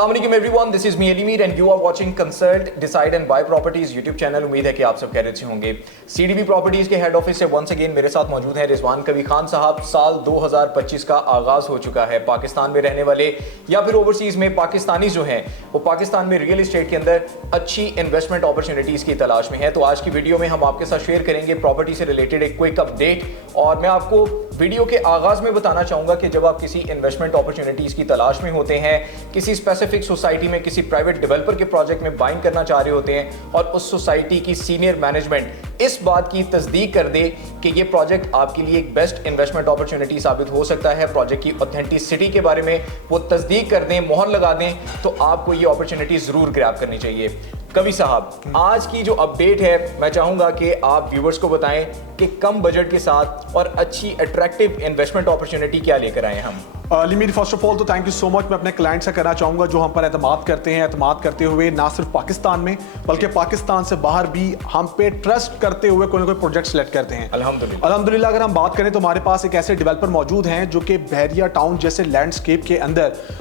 अस्सलाम वालेकुम everyone, this is me Alimir and you are watching consult decide and buy properties YouTube channel. उम्मीद है कि आप सब खैरियत से होंगे। सीडीबी प्रॉपर्टीज के हेड ऑफिस से वंस अगेन मेरे साथ मौजूद हैं रिजवान कवी खान साहब। साल 2025 का आगाज हो चुका है। पाकिस्तान में रहने वाले या फिर ओवरसीज में पाकिस्तानी जो हैं वो पाकिस्तान में रियल एस्टेट के अंदर अच्छी इन्वेस्टमेंट अपॉर्चुनिटीज की तलाश में है। तो आज की वीडियो में हम आपके साथ शेयर करेंगे प्रॉपर्टी से रिलेटेड एक क्विक अपडेट, और मैं आपको वीडियो के आगाज में बताना चाहूंगा कि जब आप किसी इन्वेस्टमेंट अपॉर्चुनिटीज की तलाश में होते हैं, किसी स्पेसिफिक सोसाइटी में किसी प्राइवेट डेवलपर के प्रोजेक्ट में बाइंग करना चाह रहे होते हैं और उस सोसाइटी की सीनियर मैनेजमेंट इस बात की तस्दीक कर दे कि ये प्रोजेक्ट आपके लिए एक बेस्ट इन्वेस्टमेंट अपॉर्चुनिटी साबित हो सकता है, प्रोजेक्ट की ऑथेंटिसिटी के बारे में वो तस्दीक कर दें, मोहर लगा दें, तो आपको ये अपॉर्चुनिटी जरूर ग्रैब करनी चाहिए। कवि साहब, आज की जो अपडेट है मैं चाहूंगा कि आप व्यूवर्स को बताएं कि कम बजट के साथ और अच्छी अट्रैक्टिव इन्वेस्टमेंट अपॉर्चुनिटी क्या लेकर आए हम। अलीमीर, फर्स्ट ऑफ ऑल तो थैंक यू सो मच। मैं अपने क्लाइंट से कहना चाहूँगा जो हम पर एतमाद करते हैं, एतमाद करते हुए ना सिर्फ पाकिस्तान में बल्कि पाकिस्तान से बाहर भी हम पे ट्रस्ट करते हुए कोई ना कोई प्रोजेक्ट सेलेक्ट करते हैं। अल्हम्दुलिल्लाह अगर हम बात करें तो हमारे पास एक ऐसे डेवलपर मौजूद हैं जो कि बहरिया टाउन जैसे लैंडस्केप के अंदर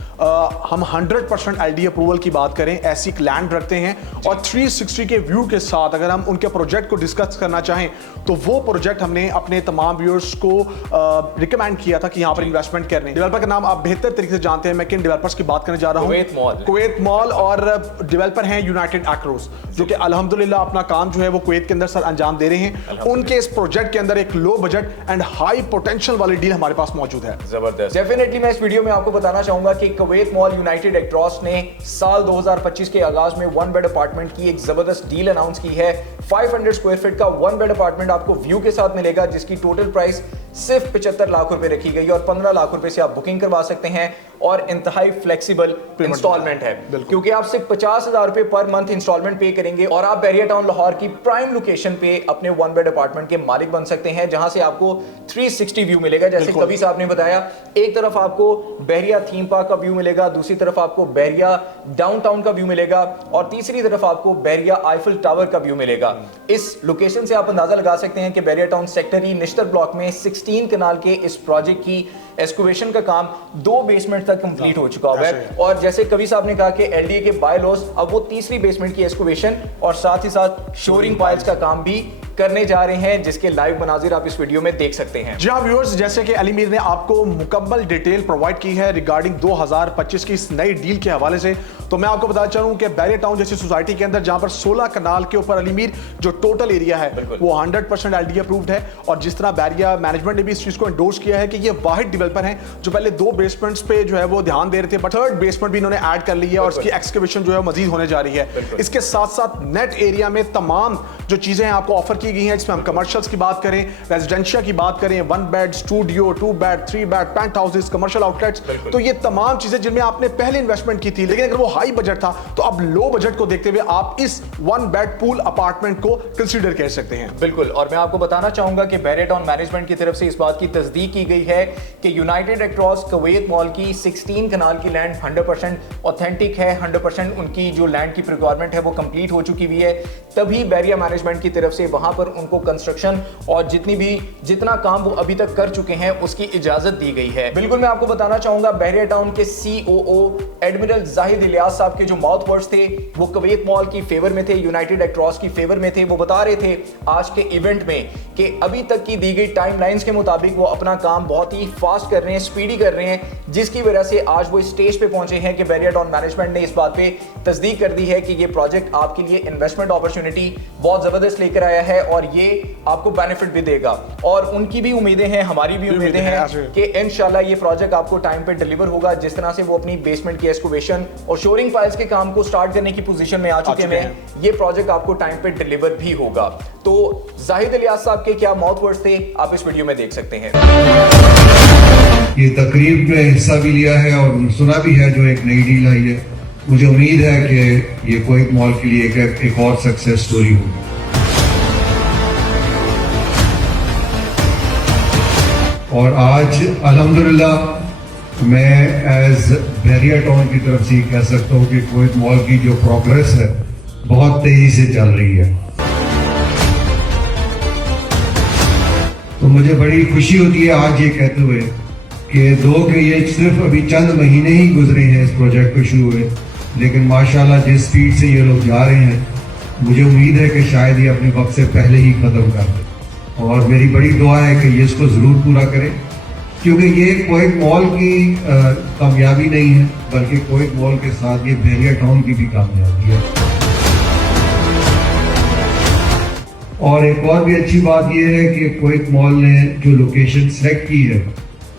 हम 100% LD अप्रूवल की बात करें ऐसी लैंड रखते हैं, और 360 के व्यू के साथ अगर हम उनके प्रोजेक्ट को डिस्कस करना चाहें तो वो प्रोजेक्ट हमने अपने तमाम व्यूअर्स को रिकमेंड किया था कि यहाँ पर इन्वेस्टमेंट करने। डेवलपर का नाम आप बेहतर तरीके से जानते हैं, मैं किन डेवलपर्स की बात करने जा रहा हूँ। कुवैत मॉल और डेवलपर हैं यूनाइटेड एक्रोस, जो कि अल्हम्दुलिल्लाह अपना काम जो है वो कुवैत के अंदर सर अंजाम दे रहे हैं। उनके इस प्रोजेक्ट के अंदर एक लो बजट एंड हाई पोटेंशियल वाली डील हमारे पास मौजूद है। जबरदस्त। डेफिनेटली मैं इस वीडियो में आपको बताना चाहूंगा कि कुवैत मॉल यूनाइटेड एक्रोस ने साल 2025 के आगाज में 1 बेड अपार्टमेंट की एक जबरदस्त डील अनाउंस की है। 500 स्क्वायर फीट का 1 बेड अपार्टमेंट आपको व्यू के साथ मिलेगा, जिसकी टोटल प्राइस सिर्फ 75 लाख रुपए रखी गई और 15 लाख रुपए से आप बुकिंग करवा सकते हैं, और इंतहाई फ्लेक्सिबल इंस्टॉलमेंट है, क्योंकि आप सिर्फ 50,000 रुपए पर मंथ इंस्टॉलमेंट पे करेंगे और आप बहरिया टाउन लाहौर की प्राइम लोकेशन पे अपने 1 बेड अपार्टमेंट के मालिक बन सकते हैं, जहां से आपको 360 व्यू मिलेगा। जैसे कवि साहब ने बताया, एक तरफ आपको बहरिया थीम पार्क का व्यू मिलेगा, दूसरी तरफ आपको बहरिया डाउनटाउन का व्यू मिलेगा, और तीसरी तरफ आपको बहरिया आईफिल टावर का व्यू मिलेगा। इस लोकेशन से आप अंदाजा लगा सकते हैं कि Bahria town sector E Nishtar block में 16 कनाल के इस प्रोजेक्ट की एक्सकवेशन का काम 2 बेसमेंट तक कंप्लीट हो चुका है, और जैसे कवि साहब ने कहा कि LDA के बाय लॉज अब वो तीसरी बेसमेंट की एक्सकवेशन और साथ ही साथ शोरिंग पाइल्स का काम भी करने जा रहे हैं, जिसके लाइव मनाजिर आप इस वीडियो में देख सकते हैं। जी हाँ व्यूअर्स, जैसे कि अलीमीर ने आपको मुकम्मल डिटेल प्रोवाइड की है रिगार्डिंग 2025 की इस नई डील के हवाले से, तो मैं आपको बताना चाहूँ कि बहरिया टाउन जैसी सोसाइटी के अंदर जहां पर 16 कनाल के ऊपर अलीमीर जो टोटल एरिया है वो 100% LD अप्रूव्ड है, और जिस तरह बहरिया मैनेजमेंट ने भी इस चीज को एंडोर्स किया है कि ये वाहिद डेवलपर हैं जो पहले 2 बेसमेंट्स पे जो है वो ध्यान दे रहे थे, बट 3rd बेसमेंट भी इन्होंने ऐड कर ली है और उसकी एक्सकवेशन जो है मजीद होने जा रही है। इसके साथ साथ नेट एरिया में तमाम जो चीजें आपको ऑफर की गई हैं, जिसमें हम कमर्शियल्स की बात करें, रेजिडेंशियल की बात करें, 1 bed studio, 2 bed, 3 bed, penthouses, commercial outlets, तो ये तमाम चीजें जिनमें आपने पहले इन्वेस्टमेंट की थी, लेकिन अगर वो हाई बजट था तो अब लो बजट को देखते हुए आप इस 1 बेड पूल अपार्टमेंट को कंसीडर कर सकते हैं। बिल्कुल, और मैं आपको बताना चाहूंगा कि बहरिया टाउन मैनेजमेंट की तरफ से इस बात की तस्दीक की गई है कि यूनाइटेड एक्रोस कुवैत मॉल की 16 कनाल की लैंड 100% ऑथेंटिक है, 100% उनकी जो लैंड की रिक्वायरमेंट है वो कंप्लीट हो चुकी हुई है। तभी बहरिया मैनेजमेंट की तरफ से वहां पर उनको कंस्ट्रक्शन और जितना काम वो अभी तक कर चुके हैं उसकी इजाजत दी गई है। बिल्कुल, मैं आपको बताना चाहूंगा बहरिया टाउन के COO एडमिरल जाहिद इलियास साहब के जो माउथ वर्ड्स थे वो कुवैत मॉल की फेवर में थे, यूनाइटेड एक्रोस की फेवर में थे। वो बता रहे थे आज के इवेंट में कि अभी तक की दी गई टाइमलाइंस के मुताबिक वो अपना काम बहुत ही फास्ट कर रहे हैं, स्पीडी कर रहे हैं, जिसकी वजह से आज वो स्टेज पे पहुंचे हैं कि बहरिया टाउन मैनेजमेंट ने इस बात पे तस्दीक कर दी है कि ये प्रोजेक्ट आपके लिए इन्वेस्टमेंट अपॉर्चुनिटी बहुत जबरदस्त लेकर आया है और ये आपको बेनिफिट भी देगा। और उनकी भी उम्मीदें हैं, हमारी भी उम्मीदें हैं कि इंशाल्लाह ये प्रोजेक्ट आपको टाइम पे डिलीवर होगा। जिस तरह से वो अपनी बेसमेंट की एक्सकवेशन और शोरिंग पाइल्स के काम को स्टार्ट करने की पोजीशन में आ चुके हैं, ये प्रोजेक्ट आपको टाइम पे डिलीवर भी होगा। तो जाहिद इलियास साहब के क्या माउथ वर्ड्स थे, आप इस वीडियो में देख सकते हैं। ये तकरीब में हिस्सा भी लिया है और सुना भी है जो एक नई डील आई है। मुझे उम्मीद है कि ये कुवैत मॉल के लिए एक और सक्सेस स्टोरी होगी। और आज अल्हम्दुलिल्लाह मैं एज बहरिया टाउन की तरफ से कह सकता हूँ कि कुवैत मॉल की जो प्रोग्रेस है बहुत तेजी से चल रही है। तो मुझे बड़ी खुशी होती है आज ये कहते हुए कि ये सिर्फ अभी चंद महीने ही गुजरे हैं इस प्रोजेक्ट को शुरू हुए, लेकिन माशाल्लाह जिस स्पीड से ये लोग जा रहे हैं, मुझे उम्मीद है कि शायद ये अपने वक्त से पहले ही खत्म कर दें। और मेरी बड़ी दुआ है कि ये इसको जरूर पूरा करें, क्योंकि ये कुवैत मॉल की कामयाबी नहीं है, बल्कि कुवैत मॉल के साथ ये बहरिया टाउन की भी कामयाबी है। और एक और भी अच्छी बात यह है कि कुवैत मॉल ने जो लोकेशन सेलेक्ट की है,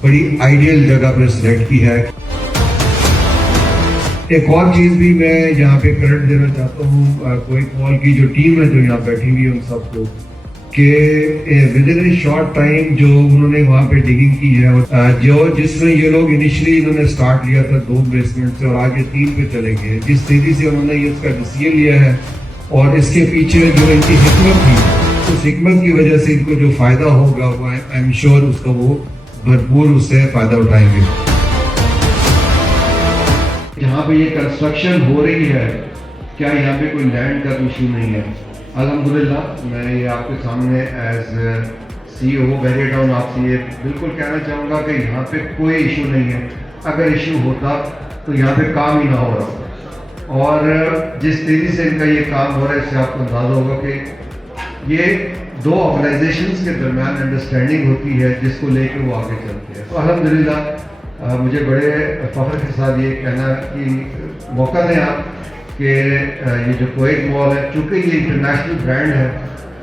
बड़ी आइडियल जगह पर सेलेक्ट की है। एक और चीज भी मैं यहाँ पे क्रेडिट देना चाहता हूँ कुवैत मॉल की जो टीम है जो यहाँ बैठी हुई है उन सबको, कि with in A short time जो उन्होंने वहाँ पे डिगिंग की है, और जिसमें ये लोग इनिशियली इन्होंने स्टार्ट लिया था 2 बेसमेंट से और आगे 3 पे चले गए, जिस तेजी से उन्होंने ये इसका डिसीजन लिया है और इसके पीछे जो इनकी हिकमत थी, उस हिकमत की वजह से इनको जो फायदा होगा वो आई एम श्योर उसका वो भरपूर उससे फायदा उठाएंगे। जहाँ पे ये कंस्ट्रक्शन हो रही है, क्या यहाँ पे कोई लैंड का इशू नहीं है? अल्हम्दुलिल्लाह मैं ये आपके सामने एज CEO बहरिया टाउन आपसे ये बिल्कुल कहना चाहूँगा कि यहाँ पे कोई इशू नहीं है। अगर इशू होता तो यहाँ पे काम ही ना हो रहा। और जिस तेज़ी से इनका ये काम हो रहा है, इससे आपको अंदाजा होगा कि ये 2 ऑर्गेनाइजेशंस के दरमियान अंडरस्टैंडिंग होती है जिसको लेकर वो आगे चलते हैं। तो अल्हम्दुलिल्लाह मुझे बड़े फ़ख्र के साथ ये कहना कि मौका दें आप कि ये जो कुवैत मॉल है, चूँकि ये इंटरनेशनल ब्रांड है,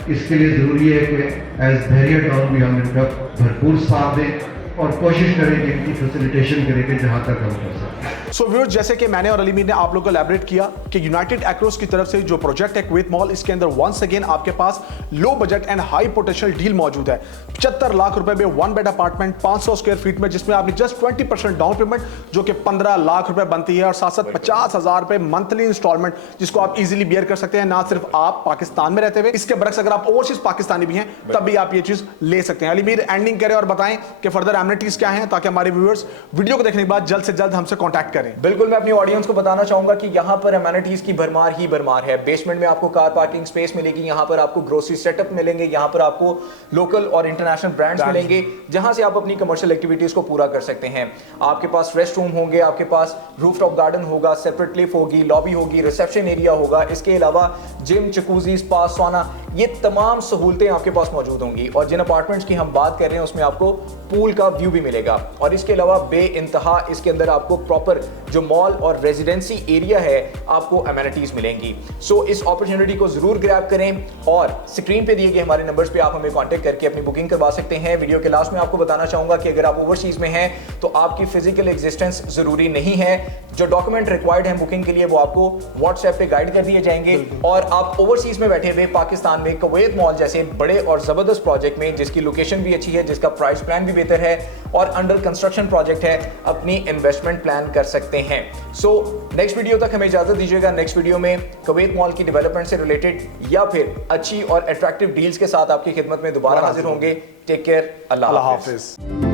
इसके लिए ज़रूरी है कि एज बहरिया टाउन भी हम इनका भरपूर साथ दें और कोशिश करें कि इनकी फैसिलिटेशन करें कि जहाँ तक हम कर सकते हैं। सो व्यूअर्स, जैसे कि मैंने और अलीमीर ने आप लोगों को एलैबोरेट किया कि यूनाइटेड एक्रॉस की तरफ से जो प्रोजेक्ट है कुवैत मॉल, इसके अंदर वंस अगेन आपके पास low budget and high potential deal मौजूद है। 75 लाख रुपए में 1 बेड अपार्टमेंट 500 स्क्वायर फीट में, जिसमें आपने जस्ट 20% डाउन पेमेंट जो कि 15 लाख रुपए बनती है, और साथ साथ 50,000 रुपए मंथली इंस्टॉलमेंट जिसको आप इजीली बियर कर सकते हैं। ना सिर्फ आप पाकिस्तान में रहते हुए, इसके बरक्स अगर आप ओवरसीज पाकिस्तानी भी हैं तब भी आप ये चीज ले सकते हैं। अलीमीर एंडिंग करें और बताएं कि फर्दर एमिनिटीज क्या हैं, ताकि हमारे व्यूअर्स वीडियो को देखने के बाद जल्द से जल्द हमसे कॉन्टैक्ट करें। बिल्कुल, मैं अपनी ऑडियंस को बताना चाहूंगा कि यहाँ पर एमिनिटीज की भरमार ही भरमार है। बेसमेंट में आपको कार पार्किंग स्पेस मिलेगी, यहाँ पर आपको ग्रोसरी सेटअप मिलेंगे, यहाँ पर आपको लोकल और इंटरनेशनल ब्रांड्स मिलेंगे, जहां से आप अपनी कमर्शियल एक्टिविटीज को पूरा कर सकते हैं। आपके पास रेस्ट रूम होंगे, आपके पास रूफटॉप गार्डन होगा, सेपरेट लिफ्ट होगी, लॉबी होगी, रिसेप्शन एरिया होगा, इसके अलावा जिम, जकूजी, स्पा, सौना, ये तमाम सहूलतें आपके पास मौजूद होंगी। और जिन अपार्टमेंट्स की हम बात कर रहे हैं उसमें आपको पूल का व्यू भी मिलेगा, और इसके अलावा बेइंतहा इसके अंदर आपको प्रॉपर जो मॉल और रेजिडेंसी एरिया है आपको एमिनिटीज मिलेंगी। सो इस अपॉर्चुनिटी को जरूर ग्रैब करें, और स्क्रीन पे दिए गए हमारे नंबर्स पे आप हमें कांटेक्ट करके अपनी बुकिंग करवा सकते हैं। वीडियो के लास्ट में आपको बताना चाहूंगा कि अगर आप ओवरसीज में हैं तो आपकी फिजिकल एग्जिस्टेंस जरूरी नहीं है। जो डॉक्यूमेंट रिक्वायर्ड है बुकिंग के लिए वो आपको व्हाट्सएप पे गाइड कर दिए जाएंगे, और आप ओवरसीज में बैठे हुए पाकिस्तान में कुवैत मॉल जैसे बड़े और जबरदस्त प्रोजेक्ट में, जिसकी लोकेशन भी अच्छी है, जिसका प्राइस प्लान भी बेहतर है और अंडर कंस्ट्रक्शन प्रोजेक्ट है, अपनी इन्वेस्टमेंट प्लान कर सकते हैं। सो नेक्स्ट वीडियो तक हमें इजाजत दीजिएगा। नेक्स्ट वीडियो में कुवैत मॉल की डेवलपमेंट से रिलेटेड या फिर अच्छी और अट्रैक्टिव डील्स के साथ आपकी खिदमत में दोबारा हाजिर होंगे। टेक केयर, अल्लाह हाफिज।